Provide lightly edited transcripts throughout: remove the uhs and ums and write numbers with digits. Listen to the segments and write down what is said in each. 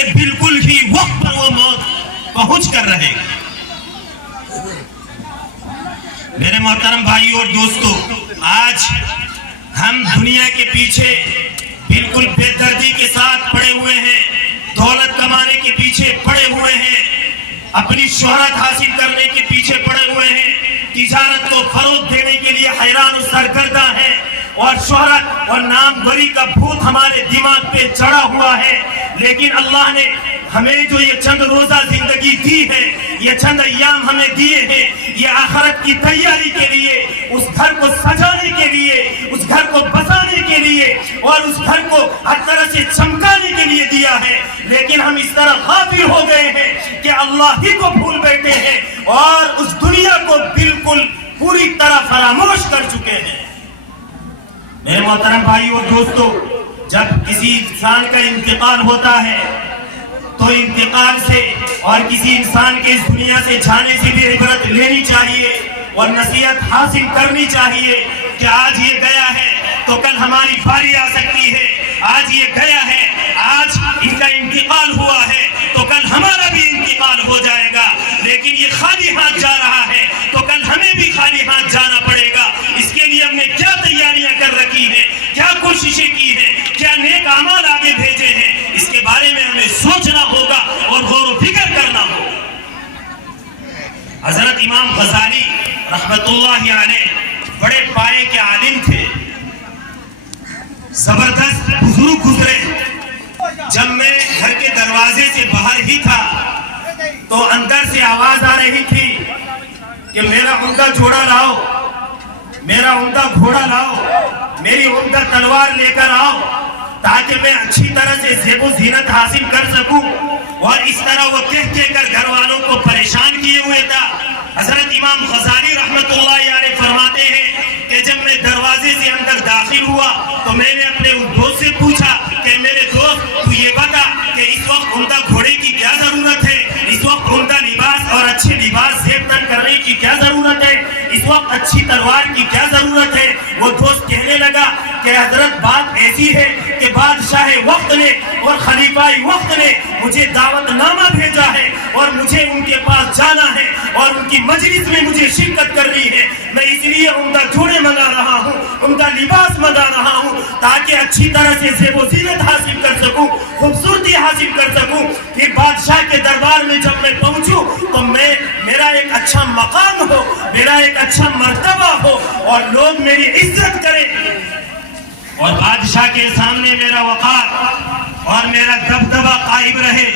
کے بالکل ہی وقت پر وہ موت پہنچ کر رہے گی۔ میرے محترم بھائیو اور دوستو، آج ہم دنیا کے پیچھے بالکل بے دردی کے ساتھ پڑے ہوئے ہیں، دولت کمانے کے پیچھے پڑے ہوئے ہیں، اپنی شہرت حاصل کرنے کے پیچھے پڑے ہوئے ہیں، تجارت کو فروغ دینے کے لیے حیران و سرگردہ ہیں، اور شہرت اور ناموری کا بھوت ہمارے دماغ پہ چڑھا ہوا ہے۔ لیکن اللہ نے ہمیں جو یہ چند روزہ زندگی دی ہے، یہ چند ایام ہمیں دیے ہیں، یہ آخرت کی تیاری کے لیے، اس گھر کو سجانے کے لیے، اس گھر کو بسانے کے لیے اور اس گھر کو ہر طرح سے چمکانے کے لیے دیا ہے۔ لیکن ہم اس طرح غافل ہو گئے ہیں کہ اللہ ہی کو بھول بیٹھے ہیں اور اس دنیا کو بالکل پوری طرح فراموش کر چکے ہیں۔ میرے محترم بھائیو اور دوستو، جب کسی انسان کا انتقال ہوتا ہے تو انتقال سے اور کسی انسان کے اس دنیا سے جانے سے بھی عبرت لینی چاہیے اور نصیحت حاصل کرنی چاہیے کہ آج یہ گیا ہے تو کل ہماری باری آ سکتی ہے، آج یہ گیا ہے، آج ان کا انتقال ہوا ہے تو کل ہمارا بھی انتقال ہو جائے گا۔ لیکن یہ خالی ہاتھ جا رہا ہے تو کل ہمیں بھی خالی ہاتھ جانا پڑے گا۔ اس کے لیے ہم نے کیا تیاریاں کر رکھی ہیں، کیا کوششیں کی ہیں، کیا نیک اعمال آگے بھیجے ہیں، اس کے بارے میں ہمیں سوچنا ہوگا اور غور و فکر کرنا ہوگا۔ حضرت امام غزالی رحمت اللہ علیہ بڑے پائے کے عالم تھے، زبردست بزرگ گزرے۔ جب میں گھر کے دروازے سے باہر ہی تھا تو اندر سے آواز آ رہی تھی کہ میرا عمدہ جوڑا لاؤ، میرا عمدہ گھوڑا لاؤ، میری عمدہ تلوار لے کر آؤ تاکہ میں اچھی طرح سے زیب و زینت حاصل کر سکوں۔ اور اس طرح وہ کہہ کر گھر والوں کو پریشان کیے ہوئے تھا۔ حضرت امام غزالی رحمت اللہ علیہ فرماتے ہیں کہ جب میں دروازے سے اندر داخل ہوا تو میں نے اپنے دوست سے پوچھا کہ میرے دوست تو یہ بتا کہ اس وقت عمدہ گھوڑے کی کیا ضرورت ہے، اس وقت عمدہ لباس اور اچھے لباس زیب تن کرنے کی کیا ضرورت ہے، اس وقت اچھی تلوار کی کیا ضرورت ہے۔ وہ دوست کہنے لگا کہ حضرت بات ایسی ہے کہ بادشاہ وقت نے اور خلیفہ وقت نے مجھے دعوت نامہ بھیجا ہے اور مجھے ان کے پاس جانا ہے اور ان کی مجلس میں مجھے شرکت کرنی ہے۔ میں اس لیے عمدہ جوڑے منگا رہا ہوں، عمدہ لباس منگا رہا ہوں تاکہ اچھی طرح سے زیب و زینت حاصل کر سکوں، خوبصورتی حاصل کر سکوں کہ بادشاہ کے دربار میں جب میں پہنچوں تو میرا ایک اچھا مقام ہو، میرا ایک اچھا مرتبہ ہو اور لوگ میری عزت کریں اور بادشاہ کے سامنے میرا وقار اور میرا دبدبہ قائم رہے۔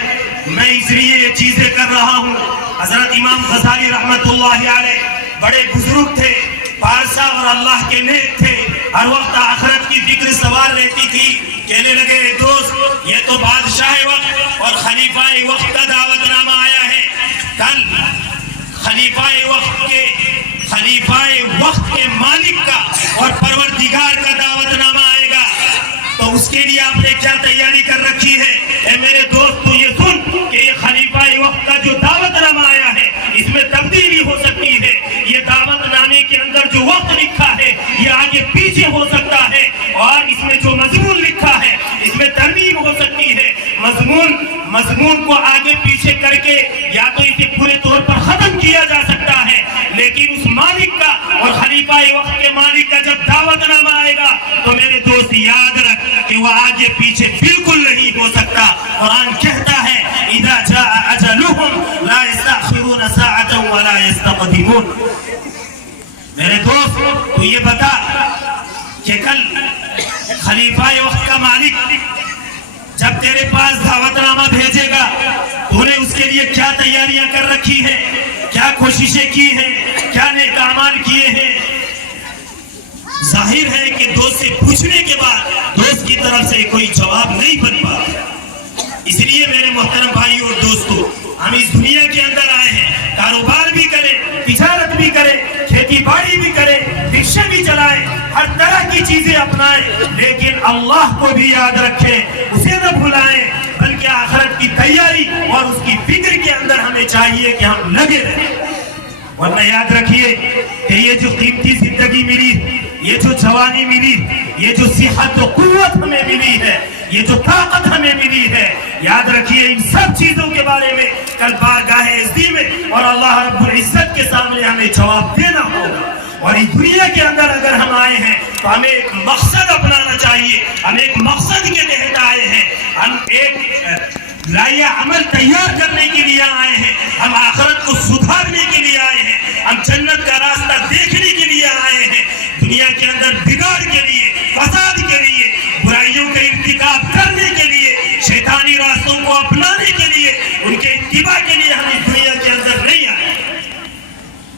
میں اس لیے یہ چیزیں کر رہا ہوں۔ حضرت امام غزالی رحمت اللہ علیہ بڑے بزرگ تھے، پارسا اور اللہ کے نیک تھے، ہر وقت آخرت کی فکر سوار رہتی تھی۔ کہنے لگے دوست یہ تو بادشاہ وقت اور خلیفہ وقت کا دعوت نامہ آیا ہے، کل خلیفہ وقت کے مالک کا اور پروردگار کا دعوت نامہ آئے گا، تو اس کے لیے آپ نے کیا تیاری کر رکھی ہے؟ اے میرے دوست تو یہ سن کہ یہ خلیفہ وقت کا جو دعوت نامہ آیا ہے اس میں تبدیلی ہو سکتی ہے، یہ دعوت نامے کے اندر جو وقت لکھا ہے یہ آگے پیچھے ہو سکتا ہے، اور اس میں جو مضمون لکھا ہے اس میں ترمیم ہو سکتی ہے۔ مضمون کو آگے پیچھے کر کے یا تو اسے پورے طور پر ختم کیا جا سکتا ہے، لیکن اس مالک کا اور خلیفہ وقت کے مالک کا جب دعوت نامہ آئے گا تو میرے دوست یاد رکھ کہ وہ آگے پیچھے بالکل نہیں ہو سکتا۔ قرآن کہتا ہے اذا جاء اجلهم لا يستأخرون ساعة ولا يستقدمون۔ میرے دوست تو یہ بتا کہ کل خلیفہ وقت کا مالک جب تیرے پاس دعوت نامہ بھیجے گا تو نے اس کے لیے کیا تیاریاں کر رکھی ہیں، کیا کوششیں کی ہیں، کیا نیک اعمال کیے ہیں؟ ظاہر ہے کہ دوست سے پوچھنے کے بعد دوست کی طرف سے کوئی جواب نہیں بن پاتا۔ اس لیے میرے محترم بھائی اور دوستو، ہم اس دنیا کے اندر آئے ہیں، کاروبار بھی کریں، تجارت بھی کریں، کھیتی باڑی بھی کریں، رکشے بھی چلائیں، ہر طرح کی چیزیں اپنائیں، لیکن اللہ کو بھی یاد رکھیں، اسے نہ بھلائیں، بلکہ آخرت کی تیاری اور اس کی فکر کے اندر ہمیں چاہیے کہ ہم لگے رہیں۔ ورنہ یاد رکھیے کہ یہ جو قیمتی زندگی ملی، یہ جو جوانی ملی، یہ جو صحت و قوت ہمیں ملی ہے، یہ جو طاقت ہمیں ملی ہے، یاد رکھیے ان سب چیزوں کے بارے میں کل بارگاہ عزت میں اور اللہ رب العزت کے سامنے ہمیں جواب دینا ہوگا۔ اور اس دنیا کے اندر اگر ہم آئے ہیں تو ہمیں ایک مقصد اپنانا چاہیے، ہم ایک مقصد کے تحت آئے ہیں، ہم ایک لائحہ عمل تیار کرنے کے لیے آئے ہیں، ہم آخرت کو سدھارنے کے لیے آئے ہیں، ہم جنت کا راستہ دیکھنے کے لیے آئے ہیں۔ دنیا کے اندر بگاڑ کے لیے، فساد کے لیے، برائیوں کا ارتکاب کرنے کے لیے، شیطانی راستوں کو اپنانے کے لیے، ان کے اتباع کے لیے ہم اس دنیا کے اندر نہیں آئے۔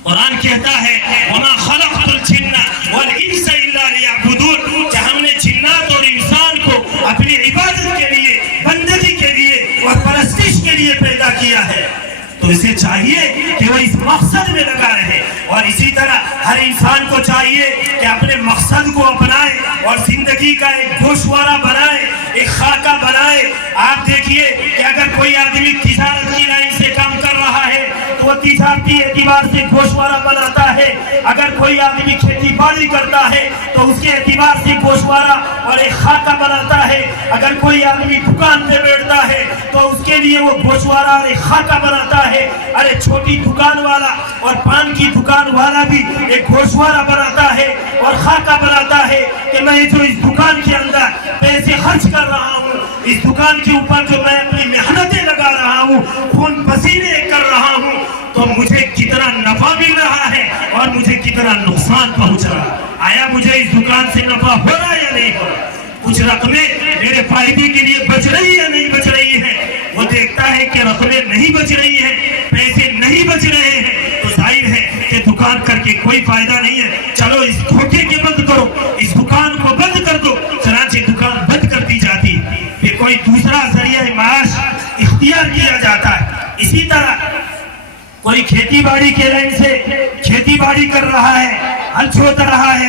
قرآن کہتا ہے وَمَا خَلَقْتُ الْجِنَّ وَالْإِنسَ إِلَّا لِيَعْبُدُونَ، کہ ہم نے جنات اور انسان کو اپنی عبادت کے لیے، بندگی کے لیے اور پرستش کے لیے پیدا کیا ہے، تو اسے چاہیے کہ وہ اس مقصد میں لگا رہے۔ اور اسی طرح ہر انسان کو چاہیے کہ اپنے مقصد کو اپنائے اور زندگی کا ایک گوشوارہ بنائے، ایک خاکہ بنائے۔ آپ دیکھیے کہ اگر کوئی آدمی تجارت کی لائن سے کام کر رہا ہے تو وہ تجارتی اعتبار سے گوشوارہ بناتا ہے، اگر کوئی آدمی کھیتی باڑی کرتا ہے تو اس کے اعتبار سے گوشوارہ اور ایک خاکہ بناتا ہے، اگر کوئی آدمی دکان پہ بیٹھتا ہے تو اس کے لیے وہ گوشوارہ اور ایک خاکہ بناتا ہے۔ ارے چھوٹی دکان والا اور پان کی دکان والا بھی ایک گوشوارہ بناتا ہے اور خاکہ بناتا ہے کہ میں جو اس دکان کے اندر پیسے خرچ کر رہا ہوں، اس دکان کے اوپر جو میں اپنی محنتیں لگا رہا ہوں، خون پسینے کر رہا ہوں، تو مجھے کتنا نفع مل رہا ہے اور مجھے کتنا نقصان پہنچ رہا ہے۔ آیا مجھے اس دکان سے نفع ہو رہا ہے یا نہیں ہو رہا؟ کچھ رقمیں میرے فائدے کے لیے بچ رہی ہے یا نہیں بچ رہی ہے؟ وہ دیکھتا ہے کہ رقمیں نہیں بچ رہی ہیں، پیسے نہیں بچ رہے ہیں، تو ظاہر ہے کہ دکان کر کے کوئی فائدہ نہیں ہے، چلو اس دھوکے کے بند کرو، اس دکان کو بند کر دو۔ چنانچہ دکان بند کر دی جاتی، پھر کوئی دوسرا ذریعہ معاش اختیار کیا جاتا ہے۔ اسی طرح کوئی کھیتی باڑی کے لائن سے کھیتی باڑی کر رہا ہے، ہل جوت رہا ہے،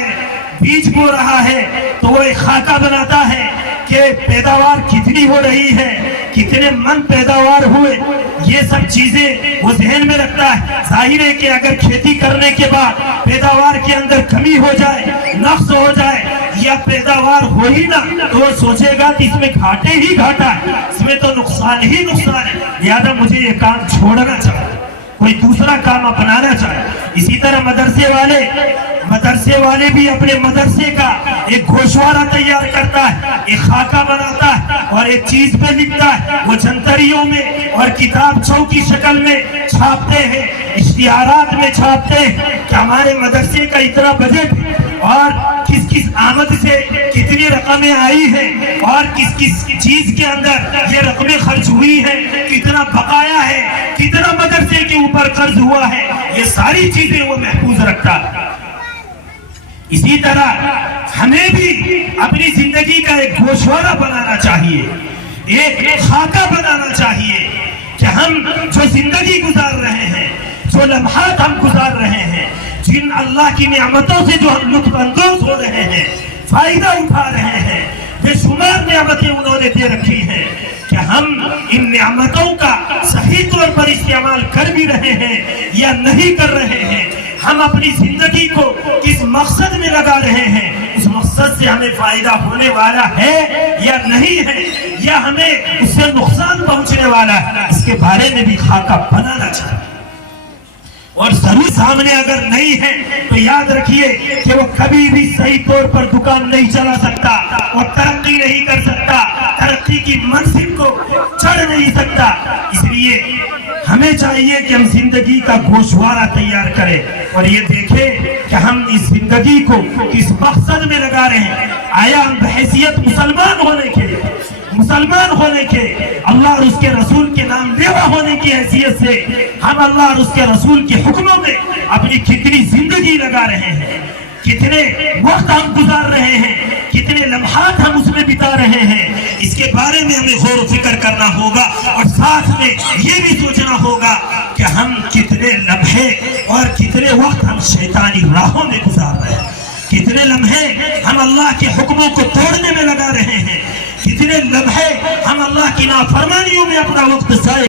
بیج بو رہا ہے، تو وہ ایک خاکہ بناتا ہے کہ پیداوار کتنی ہو رہی ہے، کتنے من پیداوار ہوئے، یہ سب چیزیں وہ ذہن میں رکھتا ہے۔ ظاہر ہے کہ اگر کھیتی کرنے کے بعد پیداوار کے اندر کمی ہو جائے، نقص ہو جائے یا پیداوار ہو ہی نہ، تو وہ سوچے گا کہ اس میں گھاٹے ہی گھاٹا ہے، اس میں تو نقصان ہی نقصان ہے، لہذا مجھے یہ کام چھوڑنا چاہیے، کوئی دوسرا کام اپنانا چاہے۔ اسی طرح مدرسے والے بھی اپنے مدرسے کا ایک گوشوارہ تیار کرتا ہے، ایک خاکہ بناتا ہے اور ایک چیز پہ لکھتا ہے، وہ جنتریوں میں اور کتاب چو کی شکل میں چھاپتے ہیں، اشتہارات میں چھاپتے ہیں کہ ہمارے مدرسے کا اتنا بجٹ اور کس کس آمد سے کتنی رقمیں آئی ہیں اور کس کس چیز کے اندر یہ رقمیں خرچ ہوئی ہیں، کتنا بقایا ہے، کتنا مدرسے کے اوپر قرض ہوا ہے، یہ ساری چیزیں وہ محفوظ رکھتا ہے۔ اسی طرح ہمیں بھی اپنی زندگی کا ایک گوشوارہ بنانا چاہیے، ایک خاکہ بنانا چاہیے کہ ہم جو زندگی گزار رہے ہیں، جو لمحات ہم گزار رہے ہیں، جن اللہ کی نعمتوں سے جو ہم لطف اندوز ہو رہے ہیں، فائدہ اٹھا رہے ہیں، بے شمار نعمتیں انہوں نے دے رکھی ہیں، کہ ہم ان نعمتوں کا صحیح طور پر استعمال کر بھی رہے ہیں یا نہیں کر رہے ہیں، ہم اپنی زندگی کو کس مقصد میں لگا رہے ہیں، اس مقصد سے ہمیں فائدہ ہونے والا ہے یا نہیں ہے، یا ہمیں اس سے نقصان پہنچنے والا ہے، اس کے بارے میں بھی خاکہ بنانا چاہیے۔ اور ضرور سامنے اگر نہیں ہے تو یاد رکھیے کہ وہ کبھی بھی صحیح طور پر دکان نہیں چلا سکتا، وہ ترقی نہیں کر سکتا، ترقی کی منزل کو چڑھ نہیں سکتا۔ اس لیے ہمیں چاہیے کہ ہم زندگی کا گوشوارہ تیار کریں اور یہ دیکھیں کہ ہم اس زندگی کو کس مقصد میں لگا رہے ہیں۔ آیا ہم بحیثیت مسلمان ہونے کے اللہ اور اس کے رسول کے نام لیوا ہونے کی حیثیت سے ہم اللہ اور اس کے رسول کے حکموں میں اپنی کتنی زندگی لگا رہے ہیں، کتنے وقت ہم گزار رہے ہیں، کتنے لمحات ہم اس میں بتا رہے ہیں، اس کے بارے میں ہمیں غور و فکر کرنا ہوگا اور ساتھ میں یہ بھی سوچنا ہوگا کہ ہم کتنے لمحے اور کتنے وقت ہم شیطانی راہوں میں گزار رہے ہیں، کتنے لمحے ہم اللہ کے حکموں کو توڑنے میں لگا رہے ہیں، کتنے لمحے ہم اللہ کی نافرمانیوں میں اپنا وقت ضائع